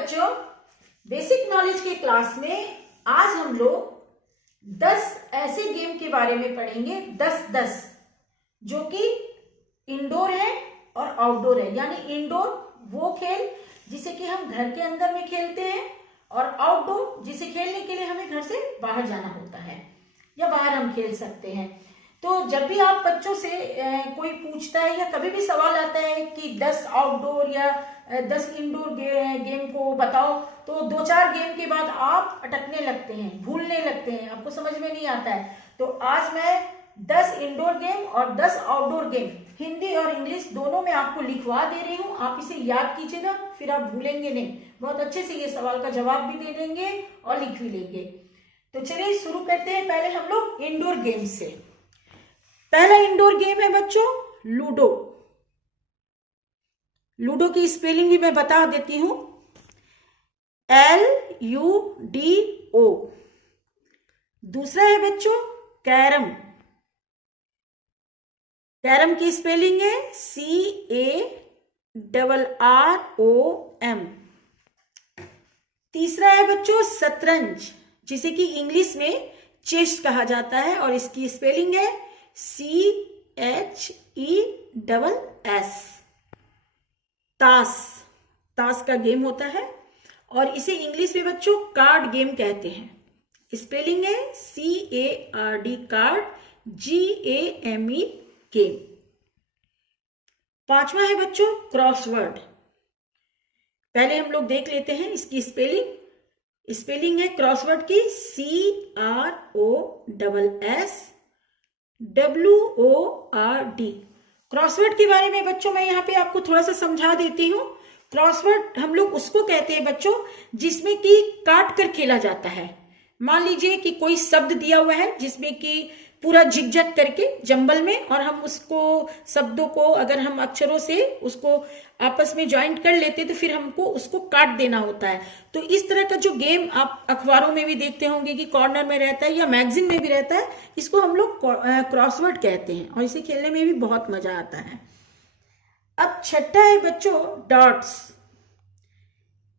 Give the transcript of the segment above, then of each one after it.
बच्चों, basic knowledge के class में आज हम लोग 10 ऐसे गेम के बारे में पढ़ेंगे। 10 जो कि इंडोर है और आउटडोर है। यानी इंडोर वो खेल जिसे कि हम घर के अंदर में खेलते हैं, और आउटडोर जिसे खेलने के लिए हमें घर से बाहर जाना होता है या बाहर हम खेल सकते हैं। तो जब भी आप बच्चों से कोई पूछता है या कभी भी सवाल आता है कि 10 आउटडोर या 10 इंडोर गेम को बताओ, तो 2-4 गेम के बाद आप अटकने लगते हैं, भूलने लगते हैं, आपको समझ में नहीं आता है। तो आज मैं 10 इंडोर गेम और 10 आउटडोर गेम हिंदी और इंग्लिश दोनों में आपको लिखवा दे रही हूँ। आप इसे याद कीजिएगा, फिर आप भूलेंगे नहीं। बहुत अच्छे से ये सवाल का जवाब भी दे देंगे और लिख भी लेंगे। तो चलिए शुरू करते हैं पहले हम लोग इंडोर गेम से। पहला इंडोर गेम है बच्चों लूडो। लूडो की स्पेलिंग भी मैं बता देती हूं, LUDO। दूसरा है बच्चों कैरम। कैरम की स्पेलिंग है CARROM। तीसरा है बच्चों शतरंज, जिसे कि इंग्लिश में चेस कहा जाता है, और इसकी स्पेलिंग है CHESS। ताश, ताश का गेम होता है और इसे इंग्लिश में बच्चों कार्ड गेम कहते हैं। स्पेलिंग है CARD, कार्ड, GAME, गेम। पांचवा है बच्चों क्रॉसवर्ड। पहले हम लोग देख लेते हैं इसकी स्पेलिंग। स्पेलिंग है क्रॉसवर्ड की CROSSWORD। क्रॉसवर्ड के बारे में बच्चों मैं यहाँ पे आपको थोड़ा सा समझा देती हूँ। क्रॉसवर्ड हम लोग उसको कहते हैं बच्चों जिसमें कि काट कर खेला जाता है। मान लीजिए कि कोई शब्द दिया हुआ है जिसमें कि पूरा झिकझक करके जंबल में, और हम उसको शब्दों को अगर हम अक्षरों से उसको आपस में ज्वाइंट कर लेते तो फिर हमको उसको काट देना होता है। तो इस तरह का जो गेम आप अखबारों में भी देखते होंगे कि कॉर्नर में रहता है या मैगजीन में भी रहता है, इसको हम लोग क्रॉसवर्ड कहते हैं, और इसे खेलने में भी बहुत मजा आता है। अब छठा है बच्चों डॉट्स।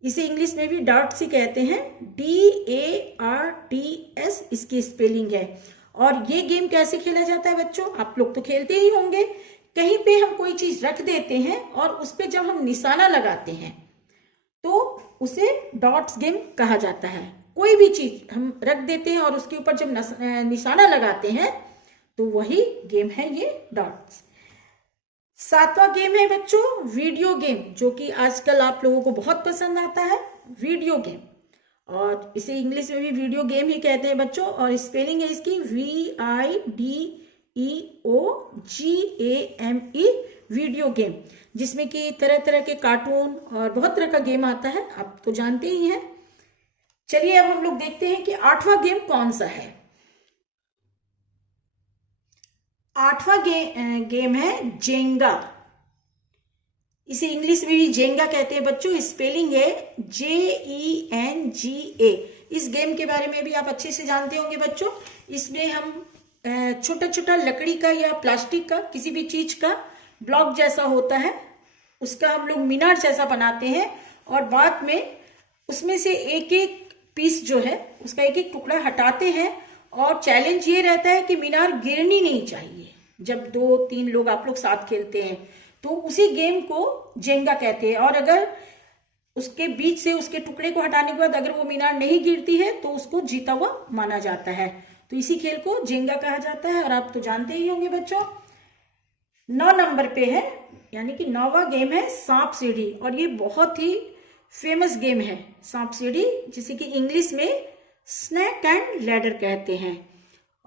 इसे इंग्लिश में भी डॉट्स ही कहते हैं, DARTS इसकी स्पेलिंग है। और ये गेम कैसे खेला जाता है बच्चों, आप लोग तो खेलते ही होंगे। कहीं पे हम कोई चीज रख देते हैं और उस पे जब हम निशाना लगाते हैं तो उसे डॉट्स गेम कहा जाता है। कोई भी चीज हम रख देते हैं और उसके ऊपर जब निशाना लगाते हैं तो वही गेम है ये डॉट्स। सातवां गेम है बच्चों वीडियो गेम, जो कि आजकल आप लोगों को बहुत पसंद आता है, वीडियो गेम। और इसे इंग्लिश में भी वीडियो गेम ही कहते हैं बच्चों, और स्पेलिंग है इसकी VIDEOGAME, वीडियो गेम, जिसमें कि तरह तरह के कार्टून और बहुत तरह का गेम आता है, आप तो जानते ही हैं। चलिए अब हम लोग देखते हैं कि 8वां गेम कौन सा है। 8वां गेम है जेंगा। इसे इंग्लिश में भी जेंगा कहते हैं बच्चों। स्पेलिंग है JENGA। इस गेम के बारे में भी आप अच्छे से जानते होंगे बच्चों। इसमें हम छोटा छोटा लकड़ी का या प्लास्टिक का किसी भी चीज का ब्लॉक जैसा होता है, उसका हम लोग मीनार जैसा बनाते हैं, और बाद में उसमें से एक एक पीस जो है उसका एक एक टुकड़ा हटाते हैं, और चैलेंज ये रहता है कि मीनार गिरनी नहीं चाहिए। जब 2-3 लोग आप लोग साथ खेलते हैं तो उसी गेम को जेंगा कहते हैं। और अगर उसके बीच से उसके टुकड़े को हटाने के बाद अगर वो मीनार नहीं गिरती है तो उसको जीता हुआ माना जाता है। तो इसी खेल को जेंगा कहा जाता है, और आप तो जानते ही होंगे बच्चों। 9 नंबर पे है, यानी कि 9वां गेम है सांप सीढ़ी, और ये बहुत ही फेमस गेम है सांप सीढ़ी, जिसे कि इंग्लिश में स्नैक एंड लैडर कहते हैं।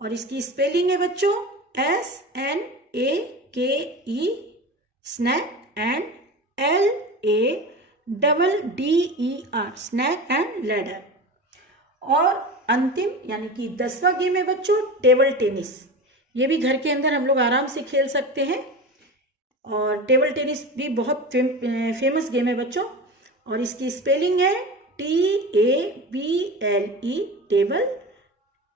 और इसकी स्पेलिंग है बच्चों SNAKE, snake, and LADDER, snake and ladder. और अंतिम यानी कि 10वां गेम है बच्चों टेबल टेनिस। ये भी घर के अंदर हम लोग आराम से खेल सकते हैं, और टेबल टेनिस भी बहुत फेमस गेम है बच्चों। और इसकी स्पेलिंग है TABLE, table,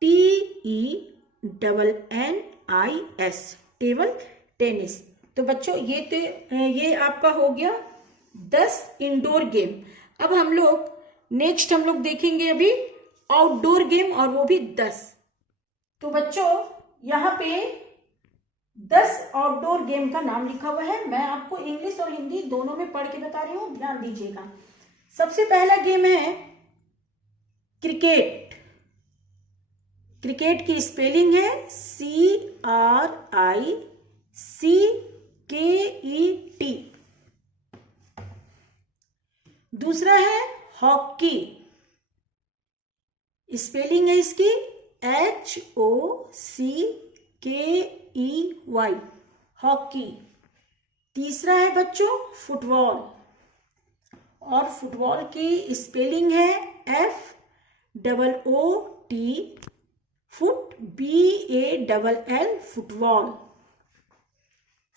TENNIS, table tennis. तो बच्चों ये आपका हो गया 10 इंडोर गेम। अब हम लोग देखेंगे अभी आउटडोर गेम, और वो भी 10। तो बच्चों यहाँ पे 10 आउटडोर गेम का नाम लिखा हुआ है। मैं आपको इंग्लिश और हिंदी दोनों में पढ़ के बता रही हूँ, ध्यान दीजिएगा। सबसे पहला गेम है क्रिकेट। क्रिकेट की स्पेलिंग है CRICKET। दूसरा है हॉकी। स्पेलिंग है इसकी HOCKEY, हॉकी। तीसरा है बच्चों फुटबॉल, और फुटबॉल की स्पेलिंग है FOOT, foot BALL, football.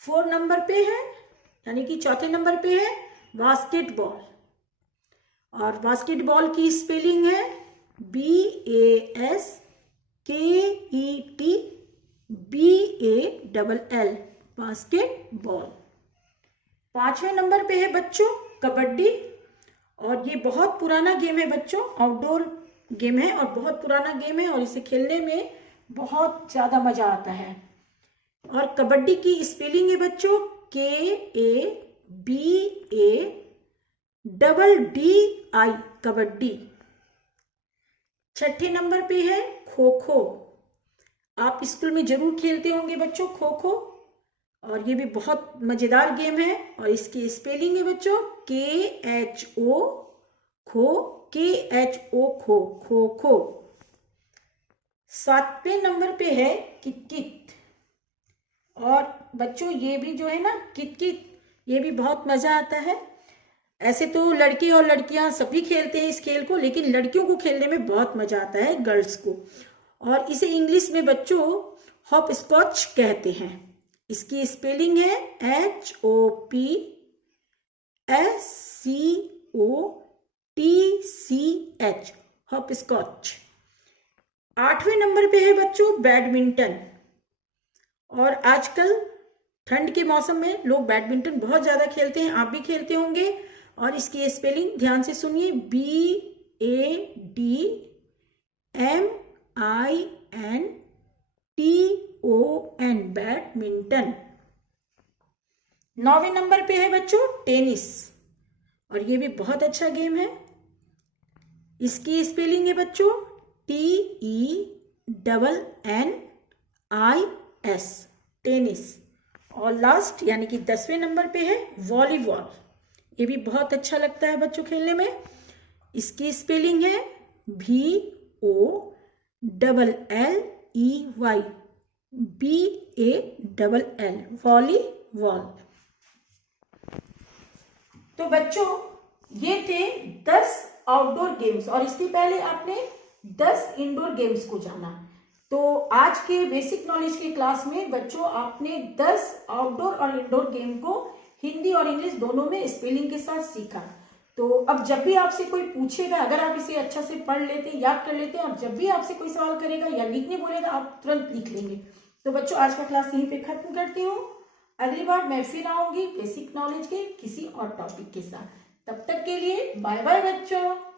4 number पे है, यानी कि चौथे नंबर पे है बास्केटबॉल, और बास्केटबॉल की स्पेलिंग है BASKETBALL, बास्केटबॉल। 5वें नंबर पे है बच्चों कबड्डी, और ये बहुत पुराना गेम है बच्चों, आउटडोर गेम है और बहुत पुराना गेम है, और इसे खेलने में बहुत ज्यादा मजा आता है। और कबड्डी की स्पेलिंग है बच्चों KABADDI, कबड्डी। 6ठे नंबर पे है खो खो। आप स्कूल में जरूर खेलते होंगे बच्चों खो खो, और ये भी बहुत मजेदार गेम है, और इसकी स्पेलिंग है बच्चों KHO, खो खो। 7वें नंबर पे है कित-कित, और बच्चों ये भी जो है ना कित-कित, ये भी बहुत मजा आता है। ऐसे तो लड़के और लड़कियां सभी खेलते हैं इस खेल को, लेकिन लड़कियों को खेलने में बहुत मजा आता है, गर्ल्स को। और इसे इंग्लिश में बच्चों हॉप स्कॉच कहते हैं। इसकी स्पेलिंग है HOPSCOTCH, हॉप स्कॉच। 8वें नंबर पे है बच्चों बैडमिंटन, और आजकल ठंड के मौसम में लोग बैडमिंटन बहुत ज्यादा खेलते हैं, आप भी खेलते होंगे। और इसकी स्पेलिंग ध्यान से सुनिए BADMINTON, बैडमिंटन। 9वें नंबर पे है बच्चों टेनिस, और ये भी बहुत अच्छा गेम है। इसकी स्पेलिंग है बच्चों TENNIS, टेनिस। और लास्ट यानी कि 10वें नंबर पे है वॉलीबॉल। ये भी बहुत अच्छा लगता है बच्चों खेलने में। इसकी स्पेलिंग है VOLLEY, BALL, वॉलीबॉल। तो बच्चों ये थे 10 आउटडोर गेम्स, और इसके पहले आपने 10 इंडोर गेम्स को जाना। तो आज के बेसिक नॉलेज के क्लास में बच्चों आपने 10 आउटडोर और इंडोर गेम को हिंदी और इंग्लिश दोनों में स्पेलिंग के साथ सीखा। तो अब जब भी आपसे कोई पूछेगा, अगर आप इसे अच्छा से पढ़ लेते, याद कर लेते हैं, और जब भी आपसे कोई सवाल करेगा या लिखने बोलेगा आप तुरंत लिख लेंगे। तो बच्चों आज का क्लास यहीं पे खत्म करती हूँ। अगली बार मैं फिर आऊंगी बेसिक नॉलेज के किसी और टॉपिक के साथ। तब तक के लिए बाय बाय बच्चों।